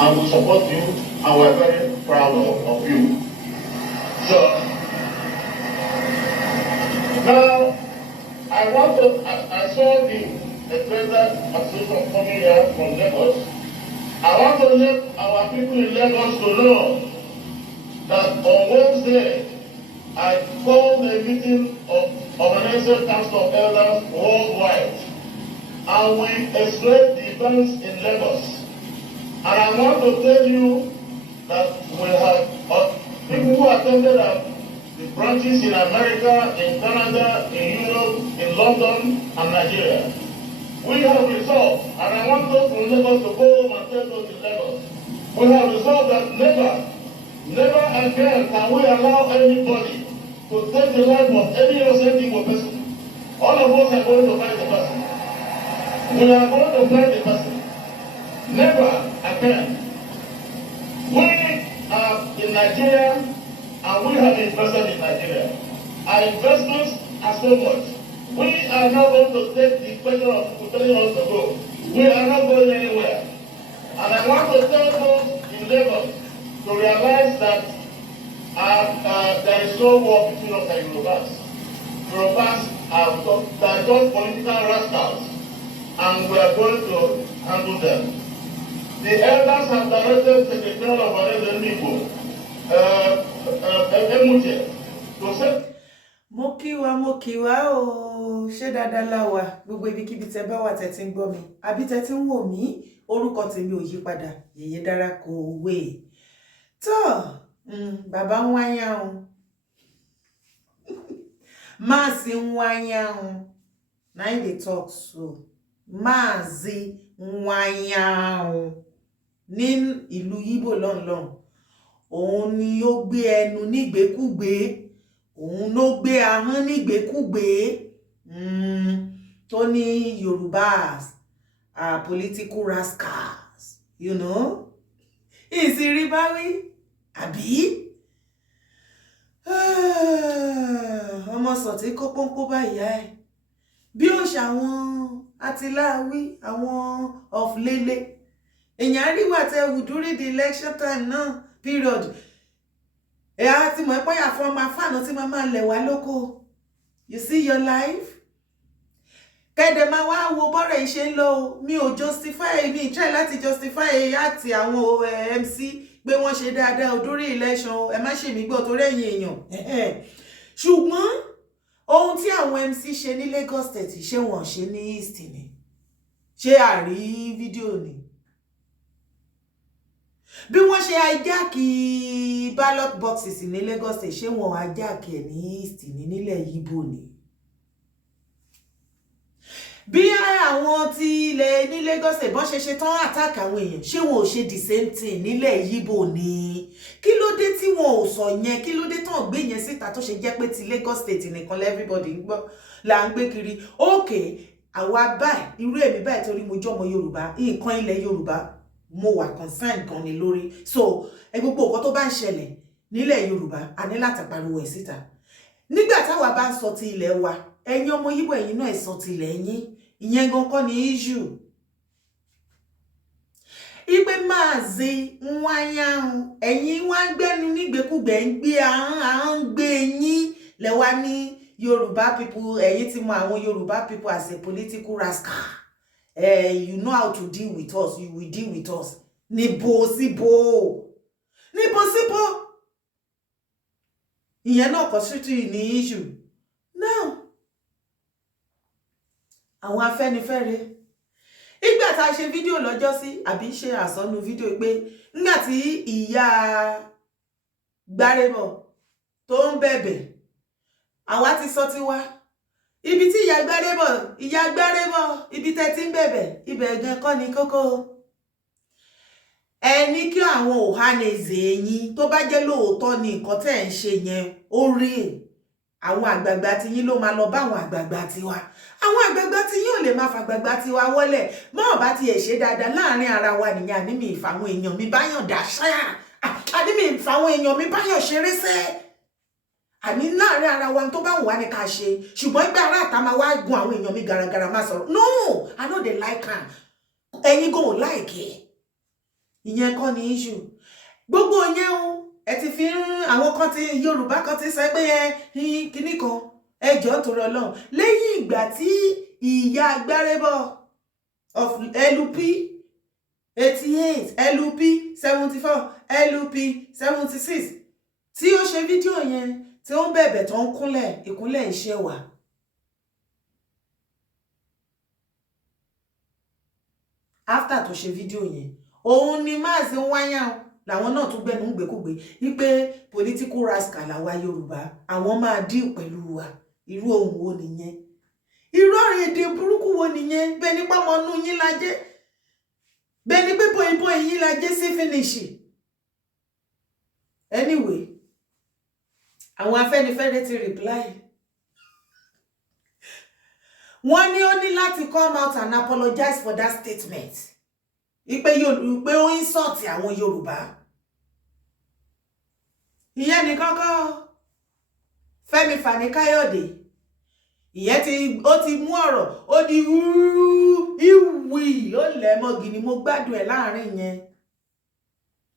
and we support you, and we're very proud of you. So, now, I saw the President Association coming here from Lagos. I want to let our people in Lagos to know that on Wednesday, I called a meeting of Organization Council of Elders worldwide, and we explained the events in Lagos. And I want to tell you that we have people who attended the branches in America, in Canada, in Europe, in London, and Nigeria. We have resolved, and I want those from Lagos to go home and tell those in Lagos, we have resolved that never again can we allow anybody to take the life of any innocent Igbo person. All of us are going to fight the person. We are going to fight the person. Never again. We are in Nigeria, and we have invested in Nigeria. Our investments are so much. We are not going to take the question of telling us to go. We are not going anywhere. And I want to tell those in Lagos to realize that there is no war between us and Yorubas. Yorubas are just political rascals, and we are going to handle them. The elders have directed Secretary of Igbo, Emuche, to say. Mo kí wa o, ṣé dáadáa la wà, gbogbo ibikíbi tẹ́ bá wà tẹ́ tí ń gbọ́ mi, àbí tẹ́ tí ń wò mí, orúkọ tèmi ò yí padà, Yèyé Dára Kòwé. Tó, bàbá Iwuanyanwu, Mazi Iwuanyanwu, na him dey talk so, Mazi Iwuanyanwu, ní ìlú Igbo lọ́nlọ́n, òun ni ó gbé ẹnu nígbèkúgbè, òun ló gbé ahọ́n nígbèkúgbè, tó ní Yorubas are political rascals, you know? Ìsìrí báwí, àbí? Ọmọ sọ̀tí kó pọ́npọ́ báyìí ẹ̀. Bí ó ṣàwọn àtìláwí, àwọn of lélé. Èyàn àríwá tẹ wù during the election time náà, period. Ẹ̀yà tí mo ẹ̀pọ̀yà fún ọmọ afáànà tí máa lẹ̀ wá lóko. You see your life? Kẹ́dẹ̀ máa wá wo bọ́rọ̀ ìṣe ń lọ, mi ò justify, mi try láti justify àti àwọn MC pé wọ́n ṣe dáadáa during election, ẹ má ṣe mí gbọ́ torí ẹ̀yin èèyàn. Ṣùgbọ́n ohun tí àwọn MC ṣe ní Lagos State ṣé wọ́n ṣe ní East ni? Ṣé àrí fídíò ni? Bí wọ́n ṣe hijack ballot boxes ní Lagos State, ṣé wọ́n hijack ẹ̀ ní East ní nílẹ̀ Igbo ni? Bí àwọn tí ilẹ̀ ní Lagos State bọ́n ṣe tán attack àwọn èèyàn, ṣé wọ́n ò ṣe the same thing nílẹ̀ Igbo ni? Kí ló dé tí wọ́n ò sọ yẹn? Kí ló dé tán gbé yẹn síta tó ṣe jẹ́ pé ti Lagos State nìkan everybody ń gbọ́ là ń gbé kiri? Okay, àwa báyìí, irú èmi báyìí torí mo jẹ́ ọmọ Yorùbá, nǹkan ilẹ̀ Yorùbá mo wà concern kan ni lórí. So gbogbo nǹkan tó bá ń ṣẹlẹ̀ nílẹ̀ Yorùbá a ní láti pariwo ẹ̀ síta. Nígbà táwa bá ń sọ ti ilẹ̀ wa, ẹ̀yin ọmọ Igbo ẹ̀yin náà ẹ sọ ti ilẹ̀ yín. Ìyẹn gan kọ́ ni issue. Ipe Mazi Iwuanyanwu, ẹ̀yin wá gbẹ́nu nígbèkúgbè ń gbé ahọ́n gbé yín lẹ wá ní Yorùbá people, ẹ̀yin ti mọ àwọn Yorùbá people as a political rascal. You know how to deal with us, you will deal with us. Níbo síbo. Ìyẹn náà constitute ní issue. Now, àwọn Afẹ́nifẹ́re, ìgbà tá ṣe fídíò lọ́jọ́ sí, àbí ṣe àsọnù fídíò pé nígbà tí ìyá Gbárébọ̀ tó ń bẹ̀bẹ̀, àwa ti sọ tiwa. Ibi tí ìyá Gbárébọ̀, ibi tẹ́ ti ń bẹ̀bẹ̀, ibẹ̀ gan kọ́ ni kókó. Ẹni kí àwọn Ohanaeze yín tó bá jẹ́ lóòótọ́ ni nǹkan tẹ́ ń ṣe yẹn ó rí. Àwọn àgbààgbà tí yín ló máa lọ bá àwọn àgbààgbà tiwa. Àwọn àgbààgbà tí yín ò lè máa fàgbààgbà tiwa wọlẹ̀. Mọ́ bá ti ẹ̀ ṣe dáadáa láàrin ara wa nìyẹn, àní mi ìfàwọn èèyàn mi báyàn dáṣá. Àní mi ìfàwọn èèyàn mi báyàn ṣeré sẹ́. Àní láàrin ara wa tó bá wù wá ní ká ṣe. Ṣùgbọ́n ìgbà ara àtà máa wá gun àwọn èèyàn mi garagara máa sọ̀rọ̀. No, I know they like her. Ẹ̀yin go like it. ìyẹn kọ́ ni issue gbogbo yẹn o ẹ ti fi àwọn kan ti Yorùbá kan ti sọ pé kíní kan ẹjọ́ torí Ọlọ́run lẹ́yìn ìgbà tí ìyá Gbárébọ̀ of LP 88 LP 74 LP 76 tí ó ṣe fídíò yẹn tí ó ń bẹ̀bẹ̀ tó ń kúnlẹ̀ ìkúnlẹ̀ iṣẹ́ wà. After tó ṣe fídíò yẹn òun ni Mazi Iwuanyanwu làwọn náà tún gbẹnu gbèkúgbè wípé political rascal làwa Yorùbá àwọn máa dín pẹ̀lú wa irú ohun wo nìyẹn irú ọ̀rọ̀ èdè burúkú wo nìyẹn bẹ́ẹ̀ nípa ọmọnú yín lajẹ́ bẹ́ẹ̀ ni pé bóyìnbó yín lajẹ́ sí finish. Anyway àwọn Afẹ́nifẹ́re ti reply wọ́n ní ó ní láti come out and apologize for that statement ipe Yorùbá ó insult àwọn Yorùbá ìyẹn nìkan kọ́ Fẹ́mi Fani-Káyọ̀dé ìyẹn ó ti mú ọ̀rọ̀ ó di ìwì ó lẹ́mọ́gì ni mo gbádùn ẹ̀ láàrin yẹn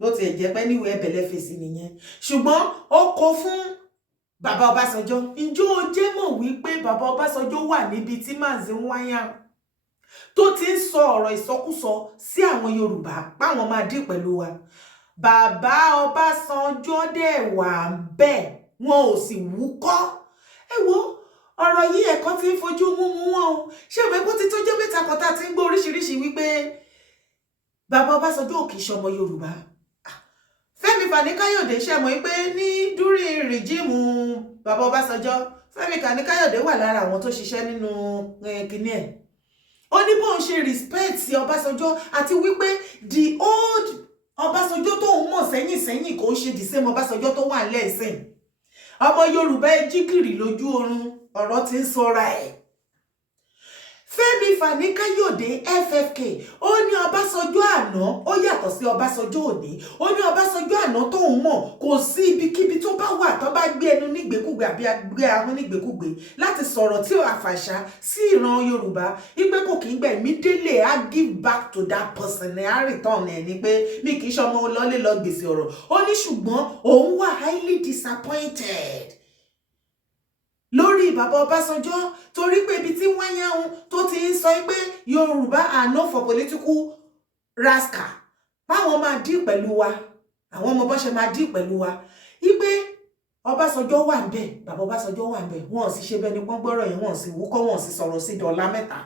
ló ti ẹ̀jẹ̀ pẹ́ níwèé ẹ̀bẹ̀lẹ̀ fèsì nìyẹn ṣùgbọ́n ó kó fún bàbá Ọbásanjọ́ ǹjọ́ ó jẹ́ mọ̀ wípé bàbá Ọbásanjọ́ wà níbi tí Mazi Iwuanyanwu tó ti ń sọ ọ̀rọ̀ ìsọkúsọ sí àwọn Yorùbá páwọn máa dín pẹ̀lú wa bàbá Ọbásanjọ́ dẹ̀ wà bẹ́ẹ̀ wọn ò sì wúkọ́ ẹ wo ọ̀rọ̀ yìí ẹ̀kọ́ tí ń fojú mú wọn o ṣé ìwé kó ti tójọ́ mẹ́ta kan tá a ti ń gbọ́ oríṣiríṣi wípé bàbá Ọbásanjọ́ ò kì í ṣọmọ Yorùbá Fẹ́mi Fani-Káyọ̀dé ṣe mọ̀ pé ní dúrí rìjíìmù bàbá Ọbásanjọ́ Fẹ́mi Fani-Káyọ̀dé wà lára àwọn tó ṣiṣẹ́ nínú kinní ẹ̀ ó ní bóun ṣe respect sí Ọbásanjọ́ àti wípé the old Ọbásanjọ́ tó ń mọ̀ sẹ́yìn kò ń ṣe the same Ọbásanjọ́ tó wà lẹ́sìn ọmọ Yorùbá ẹ jíkìrì lójú oorun ọ̀rọ̀ tí ń sọra ẹ̀ Fẹ́mi Fani-Káyọ̀dé FFK ó ní Ọbásanjọ́ àná ó yàtọ̀ sí Ọbásanjọ́ òní ó ní Ọbásanjọ́ àná tóun mọ̀ kò sí ibikíbi tó bá wà tó bá gbé ẹnu nígbèkúgbè àbí gbé ahọ́n nígbèkúgbè láti sọ̀rọ̀ tí ó àfàṣà sí ìran Yorùbá ipe kò kí ń gbà immediately á give back to that person ẹ̀ á return ẹ̀ ni pé mi kì í ṣọmọ lọ́lé lọ gbèsè ọ̀rọ̀ ó ní ṣùgbọ́n òun wà highly disappointed lórí bàbá Ọbásanjọ́ torí pé ibi tí Iwuanyanwu tó ti ń sọ pé Yorùbá are known for political rascal báwọn máa dín pẹ̀lú wa àwọn ọmọ bọ́ṣe máa dín pẹ̀lú wa ipe Ọbásanjọ́ wà ń bẹ̀ bàbá Ọbásanjọ́ wà ń bẹ̀ wọn ò sì ṣe bẹ́ẹ̀ ni pọ́n gbọ́rọ̀ yẹn wọn ò sì wúkọ́ wọn ò sì sọ̀rọ̀ sí dọ̀la mẹ́ta.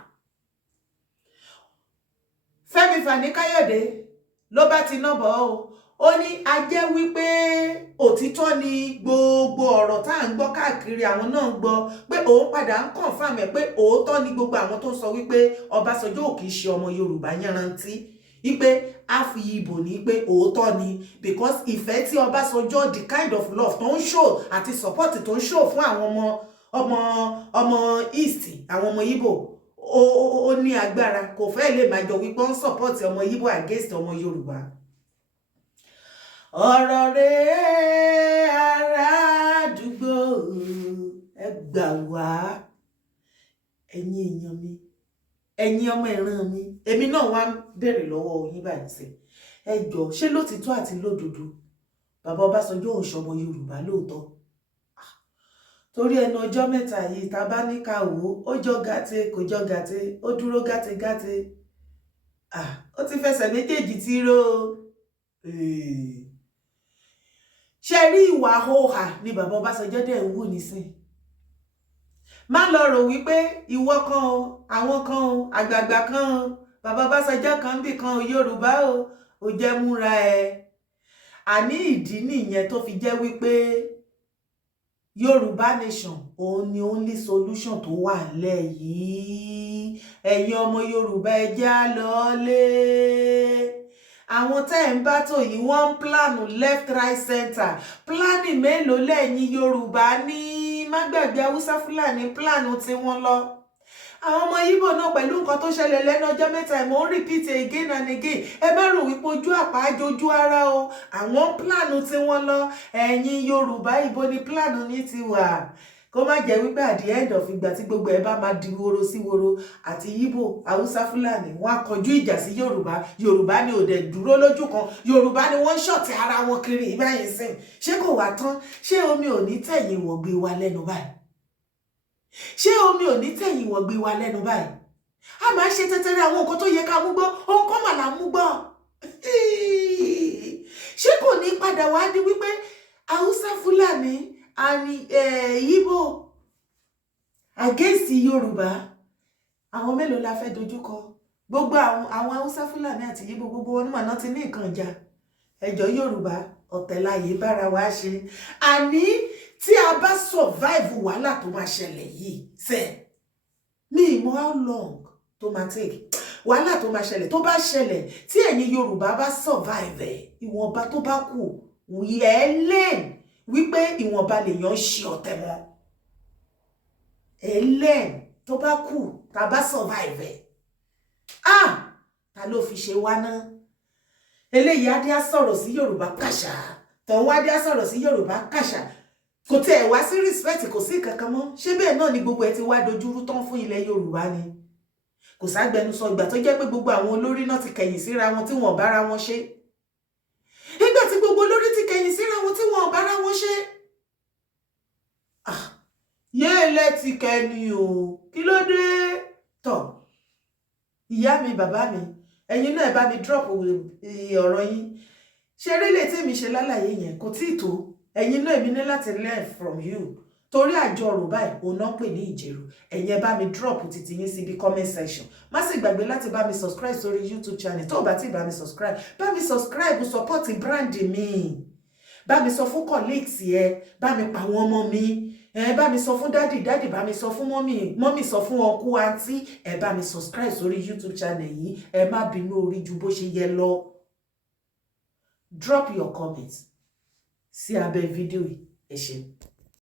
Fẹ́mi Fani-Káyọ̀dé ló bá ti náà bọ̀ ó ní a jẹ́ wípé òtítọ́ ni gbogbo ọ̀rọ̀ tá à ń gbọ́ káàkiri àwọn náà ń gbọ́ pé òun padà ń confirm ẹ̀ pé òótọ́ ni gbogbo àwọn tó ń sọ wípé Ọbásanjọ́ ò kì í ṣe ọmọ Yorùbá yanrantí wípé a fi ìbò ní pé òótọ́ ni because ìfẹ́ tí Ọbásanjọ́ the kind of love tó ń show àti support tó ń show fún àwọn ọmọ East àwọn ọmọ Igbo ó ní agbára kò fẹ́ lè máa jọ wípé ó ń support ọmọ Igbo against ọmọ Yorùbá. Ọ̀rọ̀ rẹ̀ ará àdúgbò ẹ gbà wá ẹ̀yin èèyàn mi ẹ̀yin ọmọ ìran mi èmi náà wá bẹ̀rẹ̀ lọ́wọ́ yín báyìí sí ẹ jọ̀ọ́ ṣé lótìtọ́ àti lódodo bàbá Ọbásanjọ́ ò ṣọmọ Yorùbá lóòótọ́ torí ẹnu ọjọ́ mẹ́ta yìí tá bá ní ká wò ó jọ gàtè kò jọ gàtè ó dúró gàtè ó ti fẹsẹ̀ méjèèjì tí ró ṣe rí ìwà hóhà ni bàbá Ọbásanjọ́ dẹ̀ ń wù nísìn má lọ rò wípé ìwọ kan o àwọn kan o àgbààgbà kan o bàbá Ọbásanjọ́ kan bì kan o Yorùbá o jẹ́ múra ẹ àní ìdí nìyẹn tó fi jẹ́ wípé Yorùbá nation òun ni only solution tó wà nílẹ̀ yìí ẹ̀yin ọmọ Yorùbá ẹ já lọ́lé àwọn tẹ́ ń bá tó yìí wọ́n ń plánù left right center planning mélòó lẹ́yìn Yorùbá ní má gbàgbé Haúsá Fúlàní plánù tí wọ́n lọ àwọn ọmọ Ìgbò náà pẹ̀lú nǹkan tó ṣẹlẹ̀ lẹ́nu ọjọ́ mẹ́ta mo ń repeat again and again ẹ bá rò wípé ojú àpá ajojú ara o àwọn plánù tí wọ́n lọ ẹ̀yin Yorùbá ibo ni plánù ní ti wà kó má jẹ́ wípé at the end of ìgbà tí gbogbo ẹ bá máa di woro sí woro àti Ìgbò Haúsá Fúlàní wọ́n á kọjú ìjà sí Yorùbá Yorùbá ni ò dẹ̀ dúró lójú kan Yorùbá ni wọ́n ń ṣọ̀tẹ̀ ara wọn kiri ìbáyìí sìn ṣé kò wá tán ṣé omi ò ní tẹ̀yìn wọ̀gbé wa lẹ́nu báyìí ṣé omi ò ní tẹ̀yìn wọ̀gbé wa lẹ́nu báyìí a máa ṣe tẹ́tẹ́rẹ́ àwọn nǹkan tó yẹ ká mú gbọ́ ohun kan mà là mú gbọ́ ṣé kò ní padà wá di wípé Haúsá Fúlàní and Igbo against Yorùbá àwọn mélòó la fẹ́ dojúkọ gbogbo àwọn Haúsá Fúlàní àti Igbo gbogbo wọn náà ti ní nǹkan ìjà ẹjọ́ Yorùbá ọ̀tẹ̀láyé bára wa ṣe àní tí a bá survive wàhálà tó máa ṣẹlẹ̀ yìí ṣe mi ìmọ̀ how long tó máa take wàhálà tó máa ṣẹlẹ̀ tó bá ṣẹlẹ̀ tí ẹ̀yin Yorùbá bá survive ìwọ̀nba tó bá kù ẹ lẹ́n wípé ìwọ̀nba lèèyàn ṣe ọ̀tẹ̀ mọ́ ẹ lẹ́n tó bá kù tá bá survive ta ló fi ṣe wá náà eléyìí adé á sọ̀rọ̀ sí Yorùbá kàṣà tọ̀hún adé á sọ̀rọ̀ sí Yorùbá kàṣà kò tẹ̀ wá sí respect kò sí kankan mọ́ ṣé bẹ́ẹ̀ náà ni gbogbo ẹ ti wá dojúrú tán fún ilẹ̀ Yorùbá ni kò ságbẹnusọ ìgbà tó jẹ́ pé gbogbo àwọn olórí náà ti kẹ̀yìn síra wọn tí wọ́n bára wọn ṣe nígbà tí gbogbo olórí ti kẹ̀yìn síra wọn tí wọ́n bára wọn ṣe yéèlẹ ti kẹni o kí ló dé tọ ìyá mi bàbá mi ẹ̀yin náà bá mi drop ọ̀rọ̀ yín ṣe rélé tí mi ṣe lálàyé yẹn kò tí tó ẹ̀yin náà èmi ní láti learn from you torí àjọrò báyìí òun náà pè ní ìjẹ̀rù ẹ̀yin bá mi drop títí yín síbi comment section má sì gbàgbé láti bá mi subscribe sórí YouTube channel tó bá ti bá mi subscribe support brand mi bá mi sọ fún colleagues ẹ bá mi pa àwọn ọmọ mi bá mi sọ fún daddy bá mi sọ fún mommy sọ fún uncle aunty bá mi subscribe sórí YouTube channel yìí má bínú orí ju bó ṣe yẹ lọ drop your comments sí abẹ́ fídíò yìí ẹ ṣé.